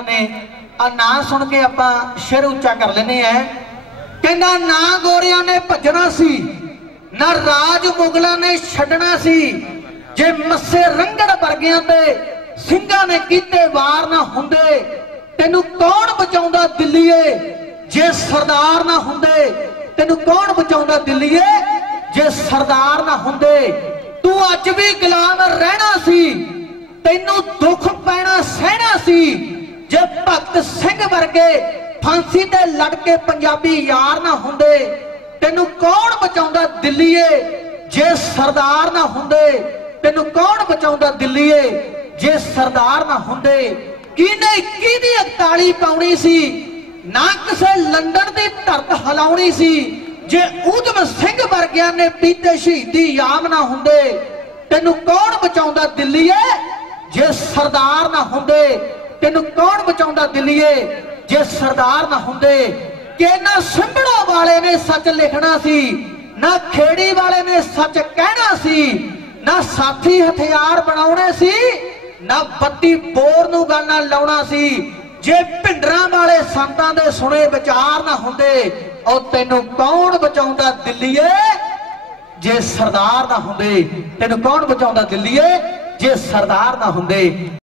ਨੇ ਆ ਨਾਂ ਸੁਣ ਕੇ ਆਪਾਂ ਸ਼ੇਰ ਉੱਚਾ ਕਰ ਲੈਨੇ ਆ ਕਹਿੰਦਾ, ਨਾ ਗੋਰਿਆਂ ਨੇ ਭੱਜਣਾ ਸੀ, ਨਾ ਰਾਜ ਮੁਗਲਾਂ ਨੇ ਛੱਡਣਾ ਸੀ। ਜੇ ਮੱਸੇ ਰੰਗੜ ਵਰਗਿਆਂ ਤੇ ਸਿੰਘਾਂ ਨੇ ਕੀਤੇ ਵਾਰ ਨਾ ਹੁੰਦੇ, ਤੈਨੂੰ ਕੌਣ ਬਚਾਉਂਦਾ ਦਿੱਲੀਏ? ਜੇ ਸਰਦਾਰ ਨਾ ਹੁੰਦੇ, ਤੈਨੂੰ ਕੌਣ ਬਚਾਉਂਦਾ ਦਿੱਲੀਏ? ਜੇ ਸਰਦਾਰ ਨਾ ਹੁੰਦੇ, ਤੂੰ ਅੱਜ ਵੀ ਗੁਲਾਮ ਰਹਿਣਾ ਸੀ, ਤੈਨੂੰ ਦੁੱਖ ਪੈਣਾ ਸਹਿਣਾ ਸੀ। ਸਿੰਘ ਫਾਂਸੀ ਤੇ ਲੜ ਕੇ ਪੰਜਾਬੀ ਯਾਰ ਨਾ ਹੁੰਦੇ। ਤੈਨੂੰ ਕੌਣ ਬਚਾਉਂਦਾ ਦਿੱਲੀਏ ਜੇ ਸਰਦਾਰ ਨਾ ਹੁੰਦੇ? ਤੈਨੂੰ ਕੌਣ ਬਚਾਉਂਦਾ ਦਿੱਲੀਏ ਜੇ ਸਰਦਾਰ ਨਾ ਹੁੰਦੇ? ਕਿਹਨੇ ਕਿਹਦੀ 41 ਪਾਉਣੀ ਸੀ? ਨਾ ਕਿਸੇ ਲੰਡਨ ਦੀ ਧਰਤ ਹਿਲਾਉਣੀ ਸੀ। ਜੇ ਊਧਮ ਸਿੰਘ ਵਰਗਿਆਂ ਨੇ ਪੀਤੇ ਸ਼ਹੀਦੀ ਯਾਮ ਨਾ ਹੁੰਦੇ, ਤੈਨੂੰ ਕੌਣ ਬਚਾਉਂਦਾ ਦਿੱਲੀਏ ਜੇ ਸਰਦਾਰ ਨਾ ਹੁੰਦੇ? ਤੈਨੂੰ ਕੌਣ ਬਚਾਉਂਦਾ ਦਿੱਲੀਏ ਜੇ ਸਰਦਾਰ ਨਾ ਹੁੰਦੇ, ਕਿ ਨਾ ਸਿੰਬੜਾ ਵਾਲੇ ਨੇ ਸੱਚ ਲਿਖਣਾ ਸੀ, ਨਾ ਖੇੜੀ ਵਾਲੇ ਨੇ ਸੱਚ ਕਹਿਣਾ ਸੀ, ਨਾ ਸਾਥੀ ਹਥਿਆਰ ਬਣਾਉਣੇ ਸੀ, ਨਾ ਬੱਤੀ ਬੋਰ ਨੂੰ ਗੱਲ ਲਾਉਣਾ ਸੀ, ਜੇ ਭਿੰਡਰਾਂ ਵਾਲੇ ਸੰਤਾਂ ਦੇ ਸੁਣੇ ਵਿਚਾਰ ਨਾ ਹੁੰਦੇ, ਉਹ ਤੈਨੂੰ ਕੌਣ ਬਚਾਉਂਦਾ ਦਿੱਲੀਏ? ਜੇ ਸਰਦਾਰ ਨਾ ਹੁੰਦੇ, ਤੈਨੂੰ ਕੌਣ ਬਚਾਉਂਦਾ ਦਿੱਲੀਏ? ਜੇ ਸਰਦਾਰ ਨਾ ਹੁੰਦੇ